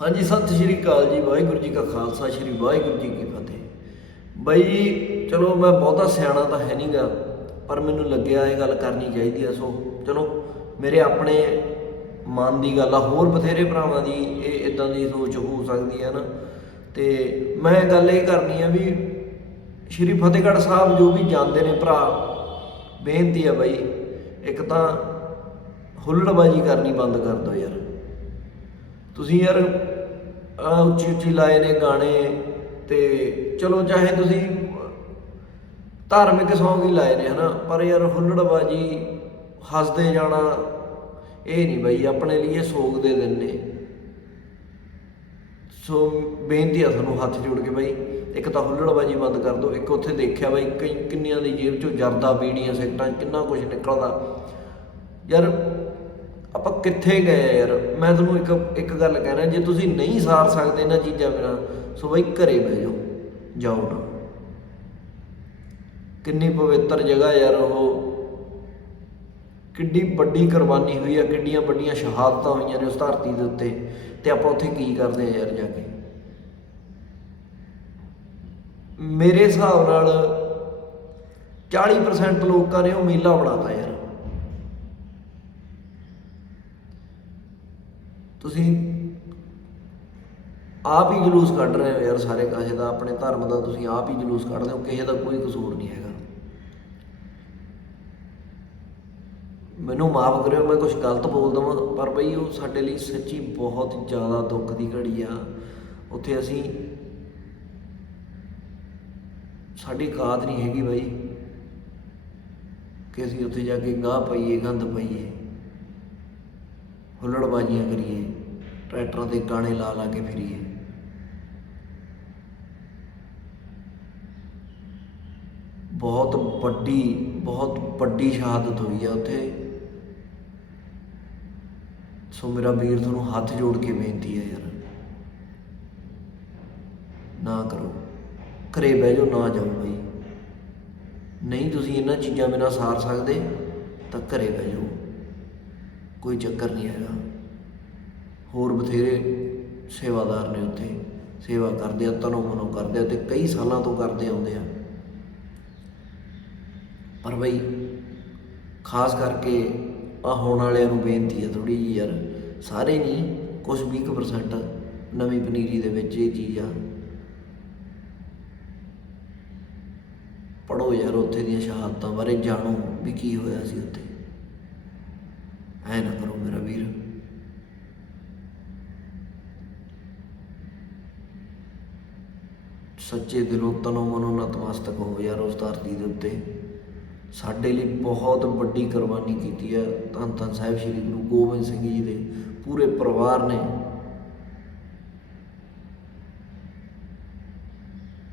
ਹਾਂਜੀ, ਸਤਿ ਸ਼੍ਰੀ ਅਕਾਲ ਜੀ, ਵਾਹਿਗੁਰੂ ਜੀ ਕਾ ਖਾਲਸਾ, ਸ਼੍ਰੀ ਵਾਹਿਗੁਰੂ ਜੀ ਕੀ ਫਤਿਹ। ਬਈ ਜੀ ਚਲੋ ਮੈਂ ਬਹੁਤਾ ਸਿਆਣਾ ਤਾਂ ਹੈ ਨਹੀਂਗਾ ਪਰ ਮੈਨੂੰ ਲੱਗਿਆ ਇਹ ਗੱਲ ਕਰਨੀ ਚਾਹੀਦੀ ਆ, ਸੋ ਚਲੋ, ਮੇਰੇ ਆਪਣੇ ਮਨ ਦੀ ਗੱਲ ਆ, ਹੋਰ ਬਥੇਰੇ ਭਰਾਵਾਂ ਦੀ ਇਹ ਇਦਾਂ ਦੀ ਸੋਚ ਹੋ ਸਕਦੀ ਹੈ ਨਾ। ਤੇ ਮੈਂ ਗੱਲ ਇਹ ਕਰਨੀ ਆ ਵੀ ਸ਼੍ਰੀ ਫਤਿਹਗੜ੍ਹ ਸਾਹਿਬ ਜੋ ਵੀ ਜਾਂਦੇ ਨੇ ਭਰਾ, ਬੇਨਤੀ ਆ ਬਾਈ, ਇੱਕ ਤਾਂ ਹੁੱਲੜਬਾਜੀ ਕਰਨੀ ਬੰਦ ਕਰ ਦਿਓ ਯਾਰ। ਤੁਸੀਂ ਯਾਰ ਉੱਚੀ ਉੱਚੀ ਲਾਏ ਨੇ ਗਾਣੇ ਤੇ ਚਲੋ ਚਾਹੇ ਤੁਸੀਂ, ਧਾਰਮਿਕ ਸੌਂਗ ਹੀ ਲਾਏ ਨੇ, ਹਨਾ? ਪਰ ਯਾਰ ਹੁੱਲੜਬਾਜੀ ਹੱਸਦੇ ਜਾਣਾ, ਇਹ ਨਹੀਂ ਬਈ, ਆਪਣੇ ਲਈ ਇਹ ਸੋਗ ਦੇ ਦਿਨ ਨੇ। ਸੋ ਬੇਨਤੀ ਆ ਤੁਹਾਨੂੰ ਹੱਥ ਜੋੜ ਕੇ ਬਾਈ, ਇੱਕ ਤਾਂ ਹੁੱਲੜਬਾਜੀ ਬੰਦ ਕਰ ਦਿਓ, ਇੱਕ ਉੱਥੇ ਦੇਖਿਆ ਬਾਈ ਕਈ ਕਿੰਨਿਆਂ ਦੀ ਜੇਬ ਚੋਂ ਜਰਦਾ ਬੀੜੀਆਂ ਸਿਗਰਟਾਂ, ਕਿੰਨਾ ਕੁਝ ਨਿਕਲਦਾ। ਯਾਰ ਆਪਾਂ ਕਿੱਥੇ ਗਏ ਆ ਯਾਰ? ਮੈਂ ਤੁਹਾਨੂੰ ਇੱਕ ਇੱਕ ਗੱਲ ਕਹਿਣਾ ਜੇ ਤੁਸੀਂ ਨਹੀਂ ਸਾਰ ਸਕਦੇ ਇਹਨਾਂ ਚੀਜ਼ਾਂ ਬਿਨਾਂ, ਸੋ ਬਾਈ ਘਰੇ ਬਹਿ ਜਾਓ ਜਾਓ ਨਾ। ਕਿੰਨੀ ਪਵਿੱਤਰ ਜਗ੍ਹਾ ਯਾਰ ਉਹ। ਕਿੱਡੀ ਵੱਡੀ ਕੁਰਬਾਨੀ ਹੋਈ ਆ, ਕਿੱਡੀਆਂ ਵੱਡੀਆਂ ਸ਼ਹਾਦਤਾਂ ਹੋਈਆਂ ਨੇ ਉਸ ਧਰਤੀ ਦੇ ਉੱਤੇ। ਤੇ ਆਪਾਂ ਉੱਥੇ ਕੀ ਕਰਦੇ ਆ ਯਾਰ ਜਾ ਕੇ? ਮੇਰੇ ਹਿਸਾਬ ਨਾਲ 40% ਲੋਕਾਂ ਨੇ ਉਹ ਮੇਲਾ ਬਣਾਤਾ ਯਾਰ। ਤੁਸੀਂ ਆਪ ਹੀ ਜਲੂਸ ਕੱਢ ਰਹੇ ਹੋ ਯਾਰ ਸਾਰੇ ਕਾਸੇ ਦਾ, ਆਪਣੇ ਧਰਮ ਦਾ ਤੁਸੀਂ ਆਪ ਹੀ ਜਲੂਸ ਕੱਢਦੇ ਹੋ, ਕਿਸੇ ਦਾ ਕੋਈ ਕਸੂਰ ਨਹੀਂ ਹੈਗਾ। ਮੈਨੂੰ ਮਾਫ ਕਰਿਓ, ਮੈਂ ਕੁਝ ਗਲਤ ਬੋਲ ਦਵਾਂ, ਪਰ ਬਈ ਉਹ ਸਾਡੇ ਲਈ ਸੱਚੀ ਬਹੁਤ ਜ਼ਿਆਦਾ ਦੁੱਖ ਦੀ ਘੜੀ ਆ। ਉੱਥੇ ਅਸੀਂ ਸਾਡੀ ਕਾਤ ਨਹੀਂ ਹੈਗੀ ਬਾਈ ਕਿ ਅਸੀਂ ਉੱਥੇ ਜਾ ਕੇ ਗਾਹ ਪਾਈਏ, ਗੰਦ ਪਾਈਏ, ਹੁੱਲੜਬਾਜ਼ੀਆਂ ਕਰੀਏ। ਟਰੈਕਟਰਾਂ ਤੇ ਗਾਣੇ ਲਾ ਲਾ ਕੇ ਫਿਰੀਏ। ਬਹੁਤ ਵੱਡੀ ਬਹੁਤ ਵੱਡੀ ਸ਼ਹਾਦਤ ਹੋਈ ਆ ਉੱਥੇ। ਸੋ ਮੇਰਾ ਵੀਰ ਤੁਹਾਨੂੰ ਹੱਥ ਜੋੜ ਕੇ ਬੇਨਤੀ ਹੈ ਯਾਰ, ਨਾ ਕਰੋ। ਘਰੇ ਬਹਿ ਜਾਓ, ਨਾ ਜਾਓ ਬਈ। ਨਹੀਂ ਤੁਸੀਂ ਇਹਨਾਂ ਚੀਜ਼ਾਂ ਬਿਨਾਂ ਸਾਰ ਸਕਦੇ, ਤਾਂ ਘਰੇ ਬਹਿ ਜਾਓ। ਕੋਈ ਚੱਕਰ ਨਹੀਂ ਹੈਗਾ। ਹੋਰ ਬਥੇਰੇ ਸੇਵਾਦਾਰ ਨੇ ਉੱਥੇ, ਸੇਵਾ ਕਰਦੇ ਆ, ਤਨੋਂ ਮਨੋਂ ਕਰਦੇ ਆ ਤੇ ਕਈ ਸਾਲਾਂ ਤੋਂ ਕਰਦੇ ਆਉਂਦੇ ਆ। ਪਰ ਬਈ, ਖਾਸ ਕਰਕੇ ਆ ਹੋਣ ਵਾਲਿਆਂ ਨੂੰ ਬੇਨਤੀ ਹੈ ਥੋੜੀ ਜਿਹੀ ਯਾਰ, ਸਾਰੇ ਨਹੀਂ ਕੁਝ 20% ਨਵੀਂ ਪਨੀਰੀ ਦੇ ਵਿੱਚ ਇਹ ਚੀਜ਼ ਆ। ਪੜੋ ਯਾਰ ਉੱਥੇ ਦੀਆਂ ਸ਼ਹਾਦਤਾਂ ਬਾਰੇ ਜਾਣੋ ਵੀ ਕੀ ਹੋਇਆ ਸੀ ਉੱਥੇ। ਐ ਨਾ ਕਰੋ ਮੇਰਾ ਵੀਰ। ਸੱਚੇ ਦਿਲੋਂ ਤਨੋਂ ਮਨੋਂ ਨਤਮਸਤਕ ਹੋ ਯਾਰ ਉਸ ਧਰਤੀ ਦੇ ਉੱਤੇ। ਸਾਡੇ ਲਈ ਬਹੁਤ ਵੱਡੀ ਕੁਰਬਾਨੀ ਕੀਤੀ ਹੈ ਧੰਨ ਧੰਨ ਸਾਹਿਬ ਸ੍ਰੀ ਗੁਰੂ ਗੋਬਿੰਦ ਸਿੰਘ ਜੀ ਦੇ। ਪੂਰੇ ਪਰਿਵਾਰ ਨੇ।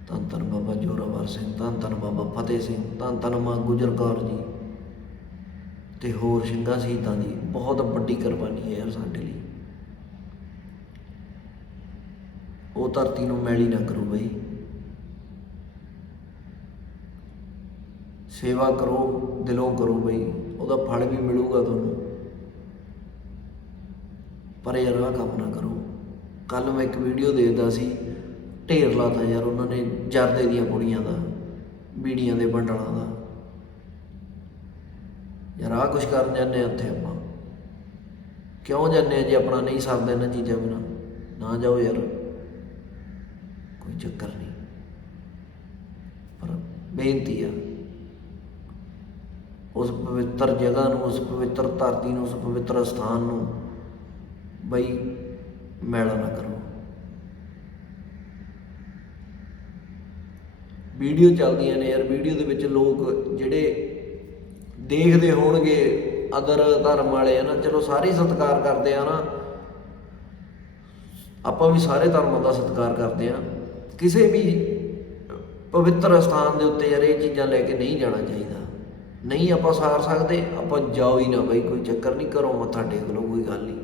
ਧੰਨ ਧੰਨ ਬਾਬਾ ਜੋਰਾਵਰ ਸਿੰਘ, ਧੰਨ ਧੰਨ ਬਾਬਾ ਫਤਿਹ ਸਿੰਘ, ਧੰਨ ਧੰਨ ਮਾਂ ਗੁਜਰ ਕੌਰ ਜੀ ਤੇ ਹੋਰ ਸਿੰਘਾਂ ਸ਼ਹੀਦਾਂ ਦੀ ਬਹੁਤ ਵੱਡੀ ਕੁਰਬਾਨੀ ਹੈ ਯਾਰ ਸਾਡੇ ਲਈ। ਉਹ ਧਰਤੀ ਨੂੰ ਮੈਲੀ ਨਾ ਕਰੋ ਬਈ। ਸੇਵਾ ਕਰੋ, ਦਿਲੋਂ ਕਰੋ ਬਈ। ਉਹਦਾ ਫਲ ਵੀ ਮਿਲੂਗਾ ਤੁਹਾਨੂੰ। ਪਰ ਯਾਰ ਆਹ ਕੰਮ ਨਾ ਕਰੋ। ਕੱਲ ਮੈਂ ਇੱਕ ਵੀਡੀਓ ਦੇਖਦਾ ਸੀ। ਢੇਰ ਲਾਤਾ ਯਾਰ ਉਹਨਾਂ ਨੇ ਜਰਦੇ ਦੀਆਂ ਪੁੜੀਆਂ ਦਾ, ਬੀੜੀਆਂ ਦੇ ਬੰਡਲਾਂ ਦਾ। ਯਾਰ ਆਹ ਕੁਛ ਕਰਨ ਜਾਂਦੇ ਆ ਉੱਥੇ ਆਪਾਂ। ਕਿਉਂ ਜਾਂਦੇ ਆ ਜੇ ਆਪਣਾ ਨਹੀਂ ਸਰਦਾ ਇਹਨਾਂ ਚੀਜ਼ਾਂ ਬਿਨਾਂ? ਨਾ ਜਾਓ ਯਾਰ। ਕੋਈ ਚੱਕਰ ਨਹੀਂ। ਪਰ ਬੇਨਤੀ ਆ। ਉਸ ਪਵਿੱਤਰ ਜਗ੍ਹਾ ਨੂੰ, ਉਸ ਪਵਿੱਤਰ ਧਰਤੀ ਨੂੰ, ਉਸ ਪਵਿੱਤਰ ਸਥਾਨ ਨੂੰ ਬਈ ਮੈਲਾ ਨਾ ਕਰੋ। ਵੀਡੀਓ ਚੱਲਦੀਆਂ ਨੇ ਯਾਰ, ਵੀਡੀਓ ਦੇ ਵਿੱਚ ਲੋਕ ਜਿਹੜੇ ਦੇਖਦੇ ਹੋਣਗੇ ਅਦਰ ਧਰਮ ਵਾਲੇ ਆ ਨਾ ਚਲੋ ਸਾਰੇ ਸਤਿਕਾਰ ਕਰਦੇ ਆ ਨਾ। ਆਪਾਂ ਵੀ ਸਾਰੇ ਧਰਮਾਂ ਦਾ ਸਤਿਕਾਰ ਕਰਦੇ ਆ। ਕਿਸੇ ਵੀ ਪਵਿੱਤਰ ਸਥਾਨ ਦੇ ਉੱਤੇ ਯਾਰ ਇਹ ਚੀਜ਼ਾਂ ਲੈ ਕੇ ਨਹੀਂ ਜਾਣਾ ਚਾਹੀਦਾ। ਨਹੀਂ ਆਪਾਂ ਸਾਰ ਸਕਦੇ, ਆਪਾਂ ਜਾਓ ਹੀ ਨਾ ਬਈ, ਕੋਈ ਚੱਕਰ ਨਹੀਂ, ਘਰੋਂ ਮੱਥਾ ਟੇਕ ਲਓ, ਕੋਈ ਗੱਲ ਨਹੀਂ।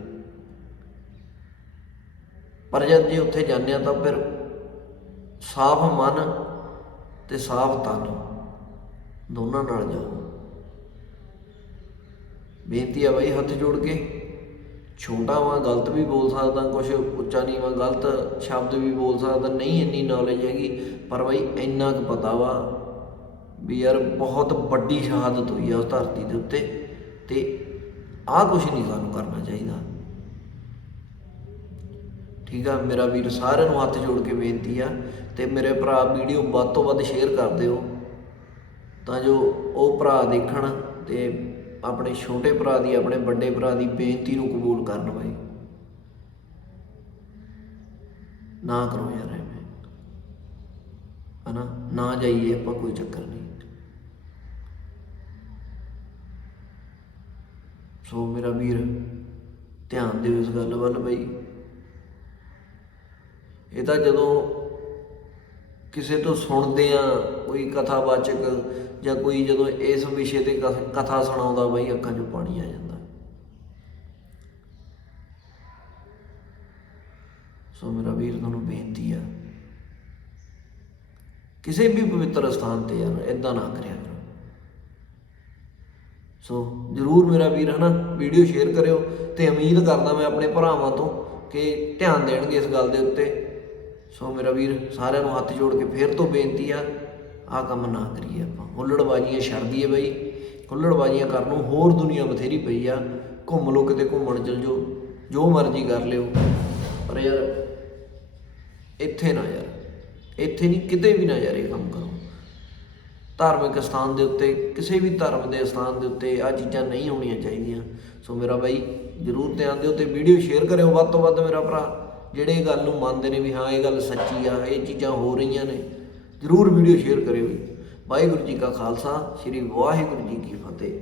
ਪਰ ਜਦ ਜੇ ਉੱਥੇ ਜਾਂਦੇ ਆ ਤਾਂ ਫਿਰ ਸਾਫ਼ ਮਨ ਤੇ ਸਾਫ਼ ਤਨ ਦੋਨਾਂ ਨਾਲ ਜਾਓ। ਬੇਨਤੀ ਆ ਬਈ ਹੱਥ ਜੋੜ ਕੇ, ਛੋਟਾ ਵਾਂ, ਗਲਤ ਵੀ ਬੋਲ ਸਕਦਾ ਕੁਝ ਉੱਚਾ ਨਹੀਂ ਨੀਵਾਂ, ਗਲਤ ਸ਼ਬਦ ਵੀ ਬੋਲ ਸਕਦਾ, ਨਹੀਂ ਇੰਨੀ ਨੌਲੇਜ ਹੈਗੀ, ਪਰ ਬਾਈ ਇੰਨਾ ਕੁ ਪਤਾ ਵਾ ਵੀ ਯਾਰ ਬਹੁਤ ਵੱਡੀ ਸ਼ਹਾਦਤ ਹੋਈ ਆ ਉਸ ਧਰਤੀ ਦੇ ਉੱਤੇ ਤੇ ਆਹ ਕੁਝ ਨਹੀਂ ਸਾਨੂੰ ਕਰਨਾ ਚਾਹੀਦਾ। ਠੀਕ ਆ, ਮੇਰਾ ਵੀਰ ਸਾਰਿਆਂ ਨੂੰ ਹੱਥ ਜੋੜ ਕੇ ਬੇਨਤੀ ਆ ਤੇ ਮੇਰੇ ਭਰਾ ਵੀਡੀਓ ਵੱਧ ਤੋਂ ਵੱਧ ਸ਼ੇਅਰ ਕਰ ਦਿਓ ਤਾਂ ਜੋ ਉਹ ਭਰਾ ਦੇਖਣ ਤੇ ਆਪਣੇ ਛੋਟੇ ਭਰਾ ਦੀ, ਆਪਣੇ ਵੱਡੇ ਭਰਾ ਦੀ ਬੇਨਤੀ ਨੂੰ ਕਬੂਲ ਕਰਨ ਬਾਈ ਨਾ ਕਰੋ ਯਾਰ ਐਵੇਂ। ਹਨਾ? ਨਾ ਜਾਈਏ ਆਪਾਂ, ਕੋਈ ਚੱਕਰ ਨਹੀਂ। ਸੋ ਮੇਰਾ ਵੀਰ, ਧਿਆਨ ਦਿਓ ਇਸ ਗੱਲ ਵੱਲ ਬਈ। ਇਹ ਤਾਂ ਜਦੋਂ ਕਿਸੇ ਤੋਂ ਸੁਣਦੇ ਆ, ਕੋਈ ਕਥਾਵਾਚਕ ਜਾਂ ਕੋਈ ਜਦੋਂ ਇਸ ਵਿਸ਼ੇ ਤੇ ਕਥ- ਕਥਾ ਸੁਣਾਉਂਦਾ ਬਈ, ਅੱਖਾਂ 'ਚੋਂ ਪਾਣੀ ਆ ਜਾਂਦਾ। ਸੋ ਮੇਰਾ ਵੀਰ, ਤੁਹਾਨੂੰ ਬੇਨਤੀ ਆ, ਕਿਸੇ ਵੀ ਪਵਿੱਤਰ ਸਥਾਨ ਤੇ ਯਾਰ ਇਦਾਂ ਨਾ ਕਰਿਆ ਸੋ ਜਰੂਰ ਮੇਰਾ ਵੀਰ ਹਨਾ ਵੀਡੀਓ ਸ਼ੇਅਰ ਕਰਿਓ ਤੇ ਉਮੀਦ ਕਰਦਾ ਮੈਂ ਆਪਣੇ ਭਰਾਵਾਂ ਤੋਂ ਕਿ ਧਿਆਨ ਦੇਣਗੇ ਇਸ ਗੱਲ ਦੇ ਉੱਤੇ। ਸੋ ਮੇਰਾ ਵੀਰ ਸਾਰਿਆਂ ਨੂੰ ਹੱਥ ਜੋੜ ਕੇ ਫੇਰ ਤੋਂ ਬੇਨਤੀ ਆ, ਆਹ ਕੰਮ ਨਾ ਕਰੀਏ ਆਪਾਂ। ਹੁੱਲੜਬਾਜ਼ੀਆਂ ਛੱਡ ਦਈਏ ਬਈ। ਹੁੱਲੜਬਾਜ਼ੀਆਂ ਕਰਨ ਨੂੰ ਹੋਰ ਦੁਨੀਆ ਬਥੇਰੀ ਪਈ ਆ। ਘੁੰਮ ਲਓ ਕਿਤੇ ਘੁੰਮਣ ਚਲ ਜਾਓ। ਜੋ ਮਰਜ਼ੀ ਕਰ ਲਿਓ। ਪਰ ਯਾਰ, ਇੱਥੇ ਨਾ ਯਾਰ। ਇੱਥੇ ਨਹੀਂ, ਕਿਤੇ ਵੀ ਨਾ ਯਾਰ ਇਹ ਕੰਮ ਕਰੋ। ਧਾਰਮਿਕ ਸਥਾਨ ਦੇ ਉੱਤੇ, ਕਿਸੇ ਵੀ ਧਰਮ ਦੇ ਸਥਾਨ ਦੇ ਉੱਤੇ ਆ ਚੀਜ਼ਾਂ ਨਹੀਂ ਹੋਣੀਆਂ ਚਾਹੀਦੀਆਂ। ਸੋ ਮੇਰਾ ਬਾਈ, ਜਰੂਰ ਧਿਆਨ ਦਿਓ ਤੇ ਵੀਡੀਓ ਸ਼ੇਅਰ ਕਰਿਓ ਵੱਧ ਤੋਂ ਵੱਧ ਮੇਰਾ ਭਰਾ। ਜਿਹੜੇ ਇਹ ਗੱਲ ਨੂੰ ਮੰਨਦੇ ਨੇ ਵੀ ਹਾਂ, ਇਹ ਗੱਲ ਸੱਚੀ ਆ, ਇਹ ਚੀਜ਼ਾਂ ਹੋ ਰਹੀਆਂ ਨੇ, ਜਰੂਰ ਵੀਡੀਓ ਸ਼ੇਅਰ ਕਰਿਓ ਜੀ ਵਾਹਿਗੁਰੂ ਜੀ ਕਾ ਖਾਲਸਾ, ਸ੍ਰੀ ਵਾਹਿਗੁਰੂ ਜੀ ਕੀ ਫਤਿਹ।